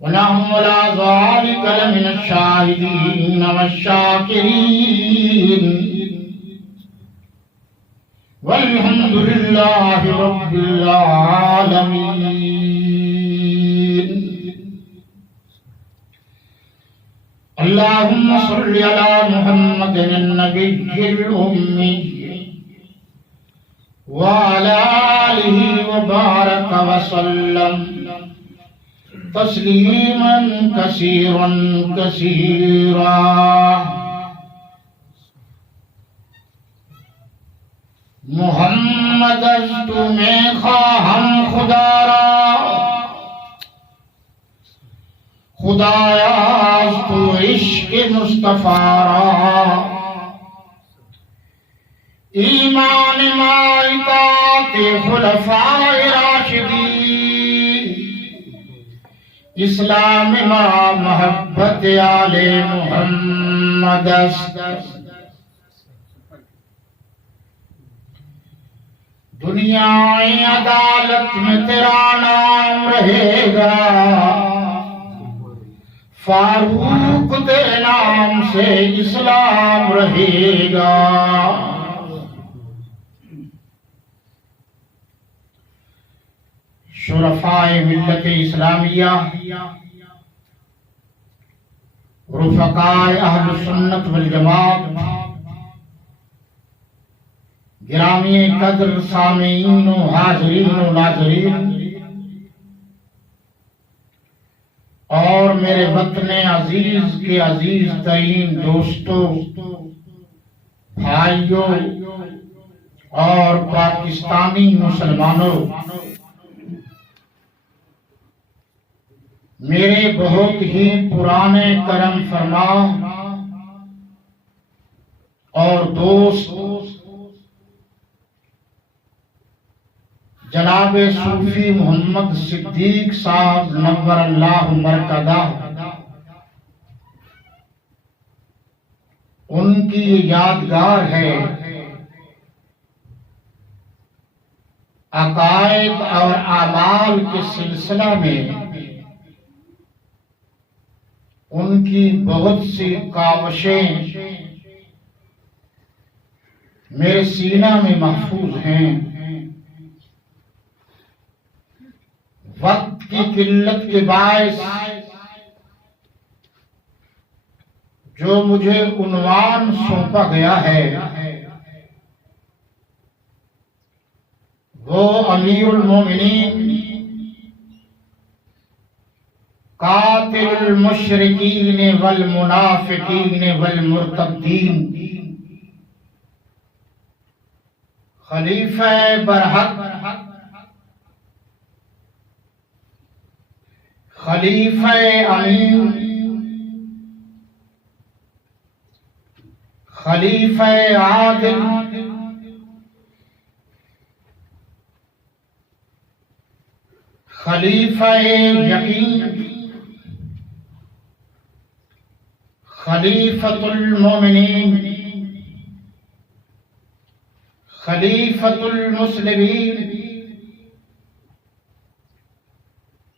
ونحن على ذلك لمن الشاهدين والشاكرين والحمد لله رب العالمين. اللهم صل على محمد النبي الأمي وعلى آله وبارك وسلم تسليما كثيرا كثيرا. محمد از تو میں خواہم خدا را، خدایا از تو عشق مصطفیٰ را. ایمان ما اطاعت خلفاء راشدین، اسلام ما محبت آل محمد است. دنیا عدالت میں تیرا نام رہے گا، فاروق تیرے نام سے اسلام رہے گا. شرفائے ملت اسلامیہ، رفقائے اہل سنت والجماعت، گرامی قدر سامعین و حاضرین و ناظرین، اور میرے وطن عزیز کے عزیز ترین دوستوں، بھائیوں اور پاکستانی مسلمانوں، میرے بہت ہی پرانے کرم فرما اور دوست جناب صوفی محمد صدیق صاحب نور اللہ مرکزہ، ان کی یادگار ہے. عقائد اور اعمال کے سلسلہ میں ان کی بہت سی کاوشیں میرے سینہ میں محفوظ ہیں. وقت کی قلت کے باعث جو مجھے عنوان سونپا گیا ہے وہ امیر المومنین قاتل المشرکین والمنافقین والمرتدین، خلیفہ برحق، خلیفہ امین، خلیفہ عادل، خلیفہ یقین، خلیفۃ المومنین، خلیفۃ المسلمین،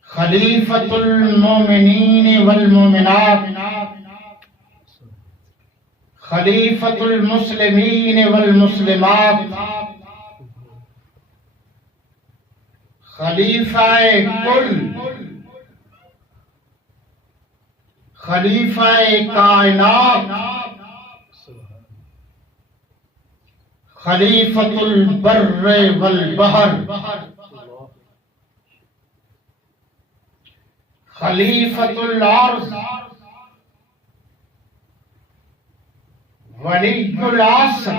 خلیفۃ المومنین والمومنات، خلیفۃ المسلمین والمسلمات، خلیفہ کل، خلیفہ کائنات، خلیفۃ البر والبحر، خلیفۃ الارض، ولی العصر،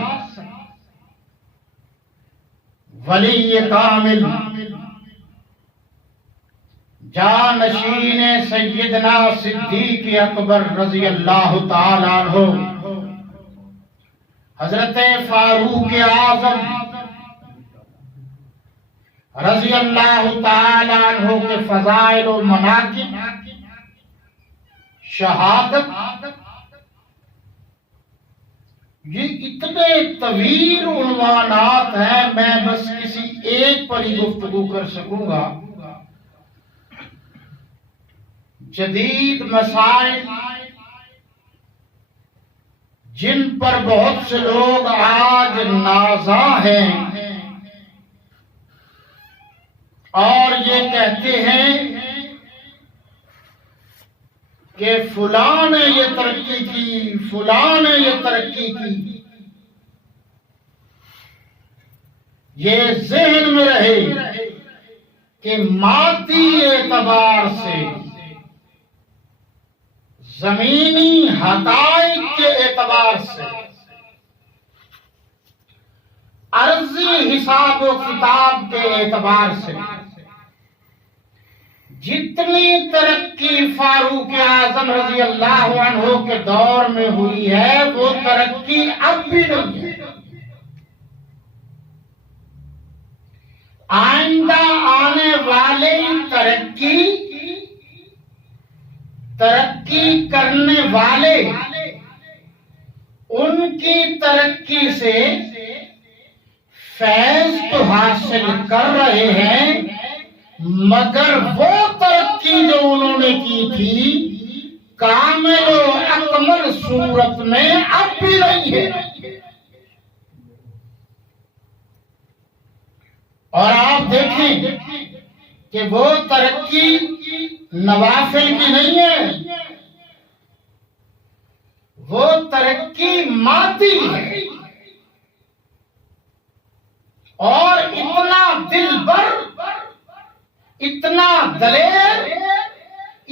ولی کامل، جانشین سیدنا صدیق اکبر رضی اللہ تعالی عنہ، حضرت فاروق اعظم رضی اللہ تعالی عنہ کے فضائل و مناقب، شہادت یہ اتنے طویل عنوانات ہیں، میں بس کسی ایک پر ہی گفتگو کر سکوں گا۔ جدید مسائل جن پر بہت سے لوگ آج نازاں ہیں اور یہ کہتے ہیں کہ فلاں نے یہ ترقی کی، فلاں نے یہ ترقی کی، یہ ذہن میں رہے کہ مادی اعتبار سے، زمینی حقائق کے اعتبار سے، عرضی حساب و کتاب کے اعتبار سے جتنی ترقی فاروق اعظم رضی اللہ عنہ کے دور میں ہوئی ہے وہ ترقی اب بھی نہیں ہے۔ آئندہ آنے والے ترقی کرنے والے ان کی ترقی سے فیض تو حاصل کر رہے ہیں، مگر وہ ترقی جو انہوں نے کی تھی کامل و اکمل صورت میں اب بھی نہیں ہے۔ اور آپ دیکھیں کہ وہ ترقی نوافل کی نہیں ہے، وہ ترقی مادی ہے، اور اتنا دل بر، اتنا دلیر،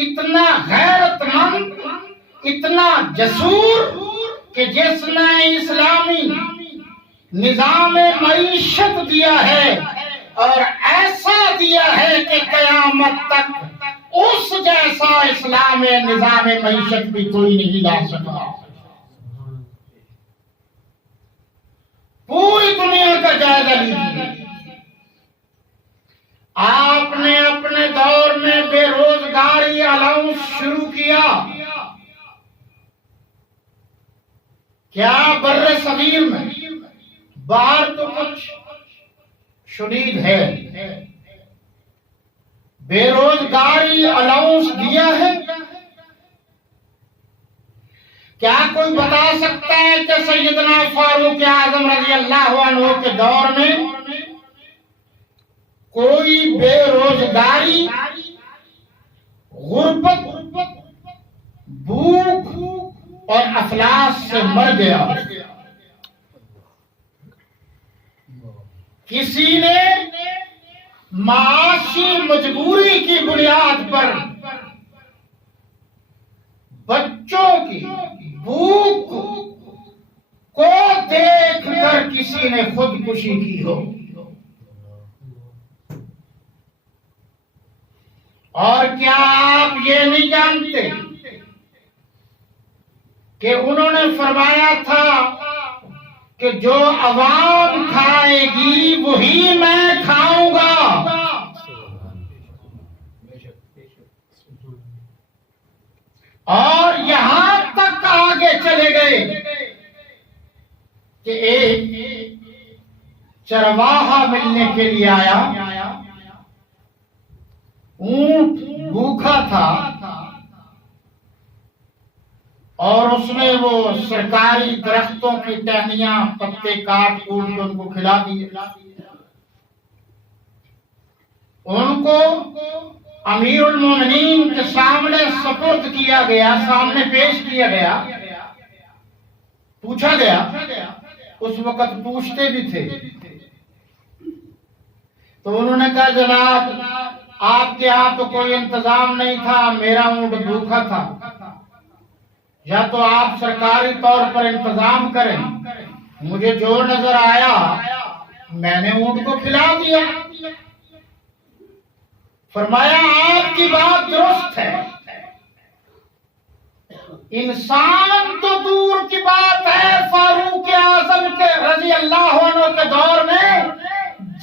اتنا غیرت مند، اتنا جسور کہ جس نے اسلامی نظام معیشت دیا ہے اور ایسا دیا ہے کہ قیامت تک اس جیسا اسلام نظام معیشت بھی کوئی نہیں لا سکا۔ پوری دنیا کا جائزہ لیجیے، آپ نے اپنے دور میں بے روزگاری الاؤنس شروع کیا، کیا بر صغیر میں؟ باہر تو کچھ شدید ہے، بے روزگاری الاؤنس دیا ہے؟ کیا کوئی بتا سکتا ہے کہ سیدنا فاروق اعظم رضی اللہ عنہ کے دور میں کوئی بے روزگاری، غربت، بھوک اور افلاس سے مر گیا؟ کسی نے معاشی مجبوری کی بنیاد پر بچوں کی بھوک کو دیکھ کر کسی نے خودکشی کی ہو؟ اور کیا آپ یہ نہیں جانتے کہ انہوں نے فرمایا تھا کہ جو عوام کھائے گی وہی میں کھاؤں گا؟ اور یہاں تک آگے چلے گئے کہ ایک چرواہا ملنے کے لیے آیا، اونٹ بھوکا تھا اور اس نے وہ سرکاری درختوں کی ٹہنیاں، پتے کاٹ کوٹ کے ان کو کھلا دیے۔ ان کو امیر المومنین کے سامنے سپرد کیا گیا، سامنے پیش کیا گیا، پوچھا گیا، اس وقت پوچھتے بھی تھے تو انہوں نے کہا جناب آپ کے ہاں تو کوئی انتظام نہیں تھا، میرا اونٹ بھوکا تھا، یا تو آپ سرکاری طور پر انتظام کریں، مجھے جو نظر آیا میں نے اونٹ کو کھلا دیا۔ فرمایا آپ کی بات درست ہے، انسان تو دور کی بات ہے، فاروق اعظم کے رضی اللہ عنہ کے دور میں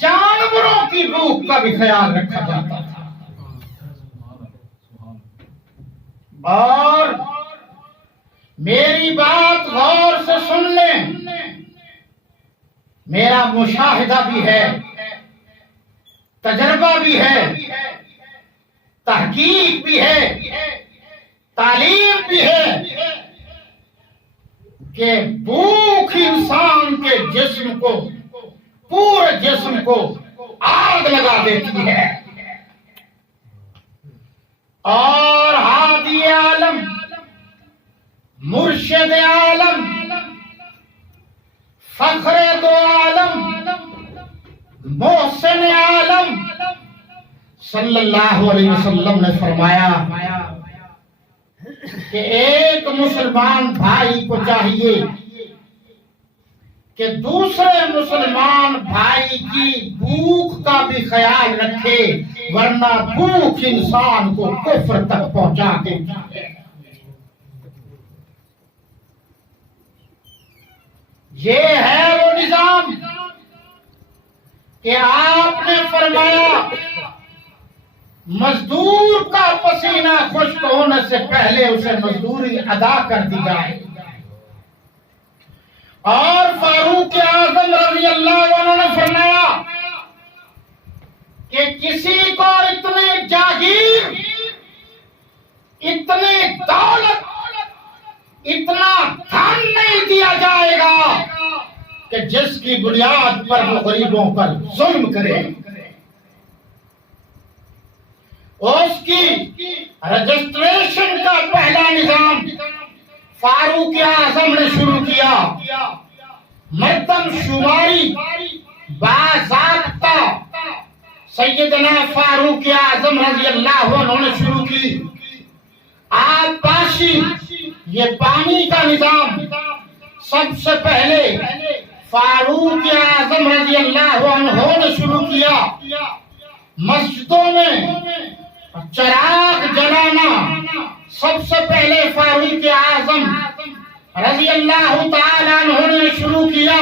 جانوروں کی بھوک کا بھی خیال رکھا جاتا تھا۔ اور میری بات غور سے سن لیں، میرا مشاہدہ بھی ہے، تجربہ بھی ہے، تحقیق بھی ہے، تعلیم بھی ہے کہ بھوک انسان کے جسم کو، پورے جسم کو آگ لگا دیتی ہے۔ اور ہادی عالم، مرشد عالم، فخر دو عالم، محسن عالم صلی اللہ علیہ وسلم نے فرمایا کہ ایک مسلمان بھائی کو چاہیے کہ دوسرے مسلمان بھائی کی بھوک کا بھی خیال رکھے، ورنہ بھوک انسان کو کفر تک پہنچا دیتی ہے۔ یہ ہے وہ نظام کہ آپ نے فرمایا مزدور کا پسینہ خشک ہونے سے پہلے اسے مزدوری ادا کر دی جائے۔ اور فاروق اعظم رضی اللہ عنہ نے فرمایا کہ کسی کو اتنی جاگیر، اتنی دولت، اتنا دھن نہیں دیا جائے گا کہ جس کی بنیاد پر وہ غریبوں پر ظلم کرے۔ اس کی رجسٹریشن کا پہلا نظام فاروق اعظم نے شروع کیا، مردم شماری باضابطہ سیدنا فاروق اعظم رضی اللہ عنہ نے شروع کی۔ آب پاشی، یہ پانی کا نظام سب سے پہلے فاروق اعظم رضی اللہ عنہ نے شروع کیا۔ مسجدوں میں چراغ جلانا سب سے پہلے فاروق اعظم رضی اللہ تعالیٰ عنہ نے شروع کیا۔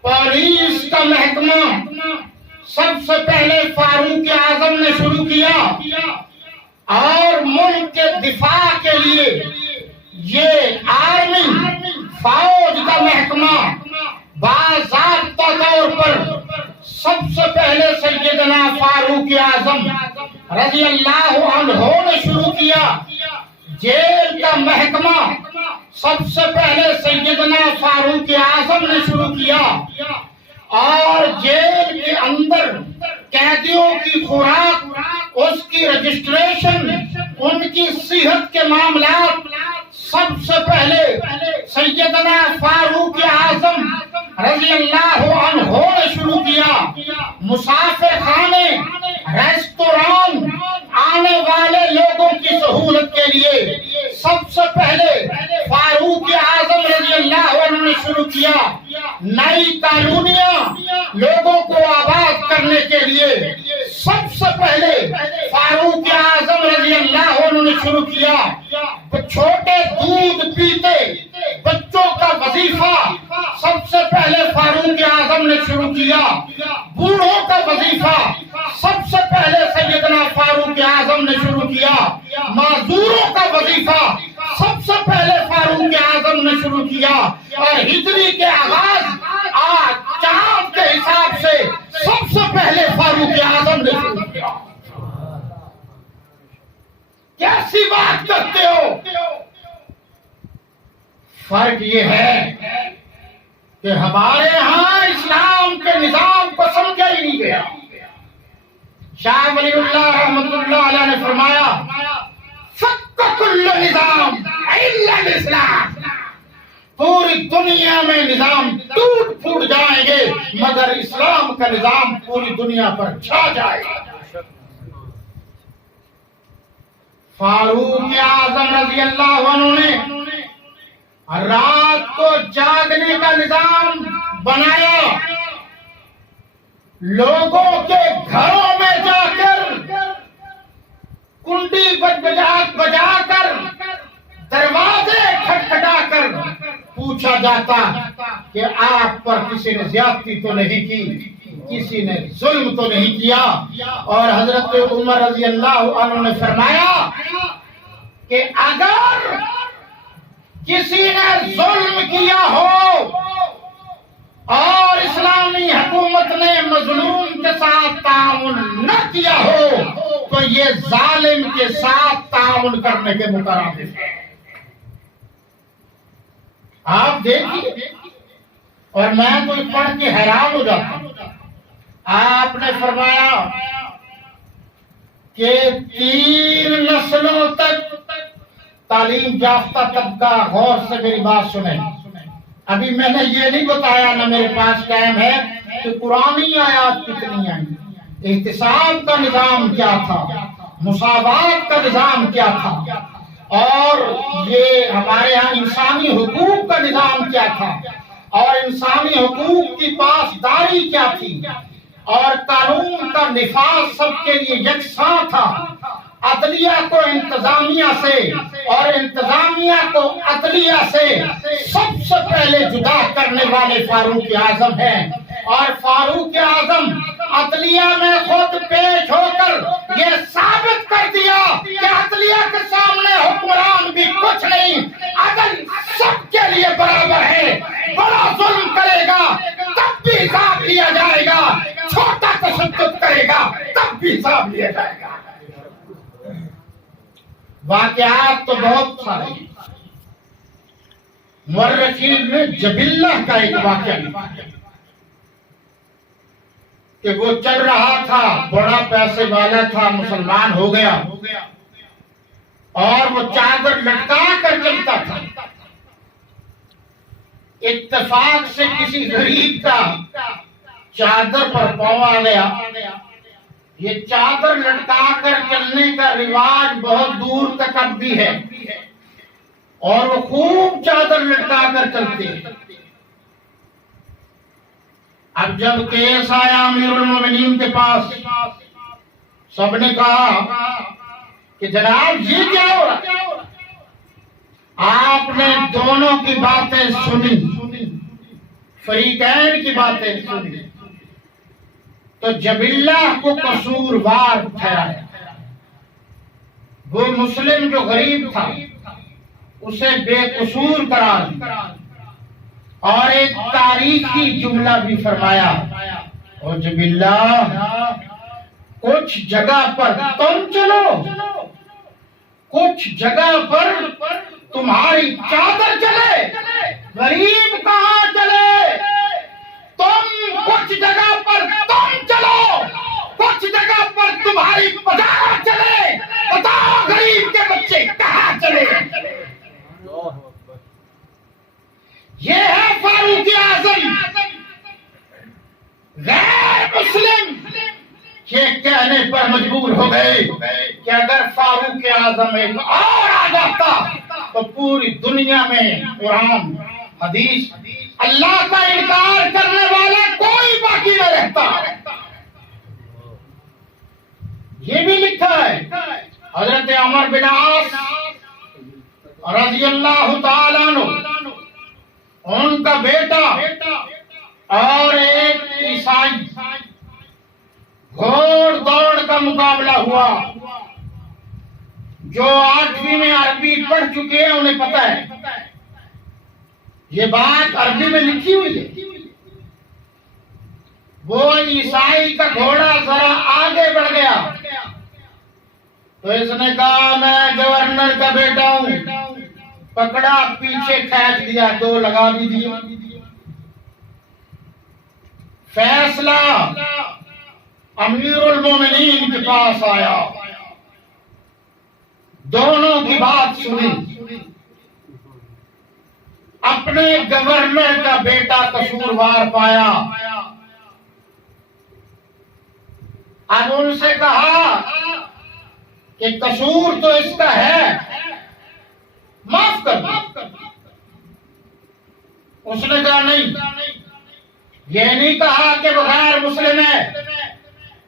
پولیس کا محکمہ سب سے پہلے فاروق اعظم نے شروع کیا۔ اور ملک کے دفاع کے لیے یہ آرمی، فوج کا محکمہ باضابطہ طور پر سب سے پہلے سیدنا فاروق اعظم رضی اللہ عنہ نے شروع کیا۔ جیل کا محکمہ سب سے پہلے سیدنا فاروق اعظم نے شروع کیا۔ اور جیل کے اندر قیدیوں کی خوراک، اس کی رجسٹریشن، ان کی صحت کے معاملات سب سے پہلے سیدنا فاروق اعظم رضی اللہ عنہ نے شروع کیا۔ مسافر خانے، ریستوران، آنے والے لوگوں کی سہولت کے لیے سب سے پہلے فاروق اعظم رضی اللہ عنہ نے شروع کیا۔ نئی کالونیاں لوگوں کو آباد کرنے کے لیے سب سے پہلے فاروق اعظم رضی اللہ عنہ نے شروع کیا۔ چھوٹے دودھ پیتے بچوں کا وظیفہ سب سے پہلے فاروق اعظم نے شروع کیا۔ بوڑھوں کا وظیفہ سب سے پہلے سیدنا فاروق اعظم نے شروع کیا۔ معذوروں کا وظیفہ سب سے پہلے فاروق اعظم نے شروع کیا۔ اور ہجری کے آغاز آج چاند کے حساب سے سب سے پہلے فاروق اعظم نے شروع کیا۔ کیسی بات کرتے ہو؟ فرق یہ ہے کہ ہمارے ہاں اسلام کے نظام کو سمجھا ہی نہیں گیا۔ شاہ ولی اللہ رحمۃ اللہ علیہ نے فرمایا فک کل نظام الا الاسلام، پوری دنیا میں نظام ٹوٹ پھوٹ جائیں گے مگر اسلام کا نظام پوری دنیا پر چھا جائے گا۔ فاروق اعظم رضی اللہ عنہ نے رات کو جاگنے کا نظام بنایا۔ لوگوں کے گھروں میں جا کر کنڈی بجا کر دروازے کھٹکھٹا کر پوچھا جاتا کہ آپ پر کسی نے زیادتی تو نہیں کی، کسی نے ظلم تو نہیں کیا۔ اور حضرت عمر رضی اللہ عنہ نے فرمایا کہ اگر کسی نے ظلم کیا ہو اور اسلامی حکومت نے مظلوم کے ساتھ تعاون نہ کیا ہو تو یہ ظالم کے ساتھ تعاون کرنے کے مترادف ہے۔ آپ دیکھیے، اور میں تو پڑھ کے حیران ہو جاتا ہوں۔ آپ نے فرمایا کہ 3 نسلوں تک تعلیم یافتہ طبقہ غور سے میری بات سنیں۔ ابھی میں نے یہ نہیں بتایا، نہ میرے پاس ٹائم ہے کہ قرآنی آیات کتنی آئیں، احتساب کا نظام کیا تھا، مساوات کا نظام کیا تھا، اور یہ ہمارے ہاں انسانی حقوق کا نظام کیا تھا، اور انسانی حقوق کی پاسداری کیا تھی، اور قانون کا نفاذ سب کے لیے یکساں تھا۔ عدلیہ کو انتظامیہ سے اور انتظامیہ کو عدلیہ سے سب سے پہلے جدا کرنے والے فاروق اعظم ہیں، اور فاروق اعظم عدلیہ میں خود پیش ہو کر یہ ثابت کر دیا کہ عدلیہ کے سامنے حکمران بھی کچھ نہیں، عدل سب کے لیے برابر ہے۔ بڑا ظلم کرے گا تب بھی حساب لیا جائے گا، چھوٹا تشدد کرے گا تب بھی حساب لیا جائے گا۔ واقعات تو بہت سارے ہیں۔ مورخین میں جبلہ کا ایک واقعہ کہ وہ چل رہا تھا، بڑا پیسے والا تھا، مسلمان ہو گیا، اور وہ چادر لٹکا کر چلتا تھا۔ اتفاق سے کسی غریب کا چادر پر پاؤں آ گیا۔ یہ چادر لٹکا کر چلنے کا رواج بہت دور تک اب بھی ہے، اور وہ خوب چادر لٹکا کر چلتے ہیں۔ اب جب کیس آیا امیر المومنین کے پاس، سب نے کہا کہ جناب یہ کیا ہو رہا؟ آپ نے دونوں کی باتیں سنی، فریقین کی باتیں سنی، تو جبلہ کو قصوروار ٹھہرایا۔ وہ مسلم جو غریب تھا اسے بے قصور قرار دیا، اور ایک تاریخی جملہ بھی فرمایا، او جبلہ کچھ جگہ پر تم چلو، کچھ جگہ پر تمہاری چادر چلے، غریب کہاں چلے؟ تم کچھ جگہ پر تم چلو، کچھ جگہ پر تمہاری پجارہ چلے، بتاؤ غریب کے بچے کہاں چلے؟ یہ ہے فاروق اعظم۔ غیر مسلم یہ کہنے پر مجبور ہو گئے کہ اگر فاروق اعظم ایک اور آ جاتا تو پوری دنیا میں قرآن، حدیث، اللہ کا انکار کرنے والا کوئی باقی نہ رہتا۔ یہ بھی لکھا ہے حضرت عمر بن عاص رضی اللہ تعالیٰ عنہ، ان کا بیٹا اور ایک عیسائی، گھوڑ دوڑ کا مقابلہ ہوا۔ جو 8ویں میں عربی پڑھ چکے ہیں انہیں پتہ ہے، یہ بات عربی میں لکھی ہوئی ہے۔ وہ عیسائی کا گھوڑا ذرا آگے بڑھ گیا تو اس نے کہا میں گورنر کا بیٹا ہوں، پکڑا پیچھے کھینچ دیا، 2 لگا بھی دیا۔ فیصلہ امیر المومنین کے پاس آیا، دونوں کی بات سنی، اپنے گورنر کا بیٹا قصوروار پایا۔ اب ان سے کہا کہ قصور تو اس کا ہے، معاف کر دو۔ اس نے کہا نہیں، یہ نہیں کہا کہ وہ غیر مسلم ہے۔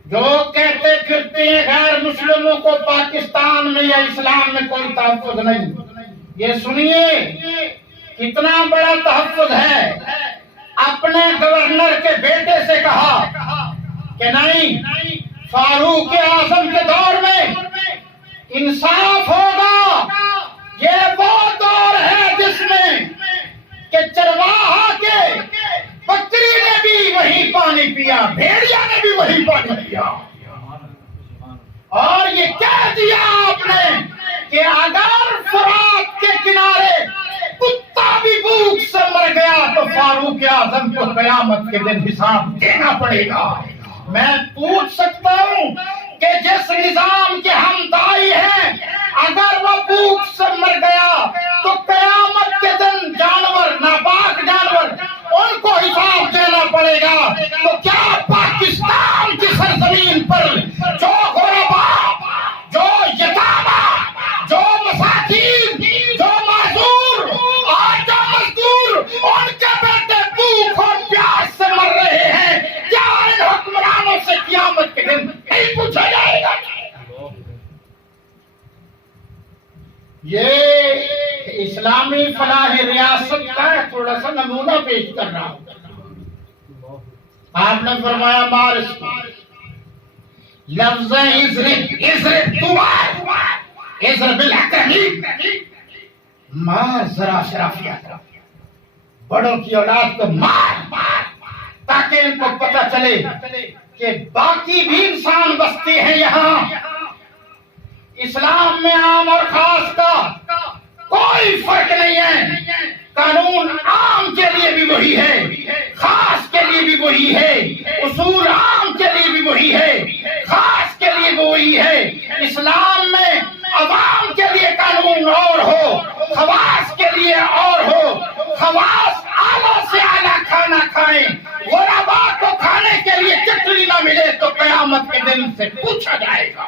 جو کہتے پھرتے ہیں غیر مسلموں کو پاکستان میں یا اسلام میں کوئی تحفظ نہیں، یہ سنیے کتنا بڑا تحفظ ہے۔ اپنے گورنر کے بیٹے سے کہا کہ نہیں، فاروق اعظم کے دور میں انصاف ہوگا۔ یہ وہ دور ہے جس میں کہ چرواہا کے بکری وہی پانی پیا، بھیڑیا نے بھی وہی پانی پیا، اور یہ کہہ دیا آپ نے کہ اگر فرات کے کنارے کتا بھی بھوک سے مر گیا تو فاروق اعظم کو قیامت کے دن حساب دینا پڑے گا۔ میں پوچھ سکتا ہوں کہ جس نظام کے ہم دائی ہیں اگر وہ بھوک سے مر گیا تو قیامت کے دن جانور، ناپاک جانور، ان کو حساب دینا پڑے گا، تو کیا پاکستان کی سرزمین پر جو غربا، جو یتامہ، جو مساکین، جو معذور اور جو مزدور، ان کے بیٹے بھوک اور پیاس سے مر رہے ہیں، کیا ان حکمرانوں سے قیامت کے دن نہیں پوچھا جائے گا؟ یہ اسلامی فلاح ریاست کا تھوڑا سا نمونہ پیش کر رہا ہوں۔ آپ نے فرمایا مار اس کو، لفظ اضرب تو اضرب بالحکم، مار ذرا شرافیت، بڑوں کی اولاد کو مار تاکہ ان کو پتہ چلے کہ باقی بھی انسان بستے ہیں یہاں۔ اسلام میں عام اور خاص کا کوئی فرق نہیں ہے، قانون عام کے لیے بھی وہی ہے، خاص کے لیے بھی وہی ہے، اصول عام کے لیے بھی وہی ہے، خاص کے لیے بھی وہی ہے۔ اسلام میں عوام کے لیے قانون اور ہو، خواص کے لیے اور ہو، خواص اعلیٰ سے اعلیٰ کھانا کھائیں، غربا کو کھانے کے لیے چٹنی نہ ملے تو قیامت کے دن سے پوچھا جائے گا۔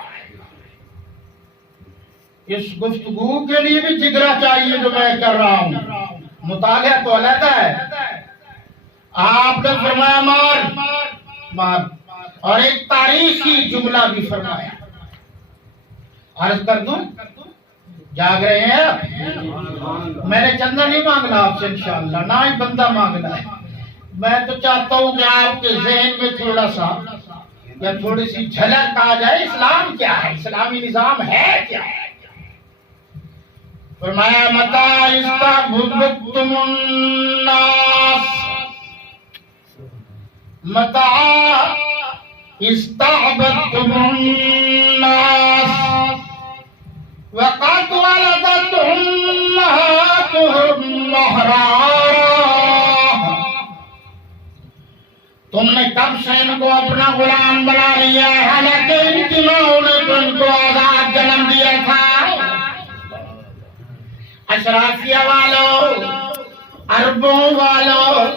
اس گفتگو کے لیے بھی جگرا چاہیے جو میں کر رہا ہوں، مطالعہ تو علیحدہ ہے۔ آپ نے فرمایا مار، اور ایک تاریخی جملہ بھی فرمایا، عرض کر دوں، جاگ رہے ہیں آپ؟ میں نے چندہ نہیں مانگنا آپ سے انشاءاللہ، نہ ہی بندہ مانگنا ہے، میں تو چاہتا ہوں کہ آپ کے ذہن میں تھوڑا سا یا تھوڑی سی جھلک آ جائے اسلام کیا ہے، اسلامی نظام ہے کیا ہے۔ فرمایا متا استعبدتم الناس، متا استعبدتم الناس وقد ولدتهم امهاتهم احرارا، تم نے کب سے ان کو اپنا غلام بنا لیا ہے، حالانکہ ان کی ماں نے تو ان کو آزاد جنم دیا تھا۔ اشرافیہ والوں، عربوں والوں،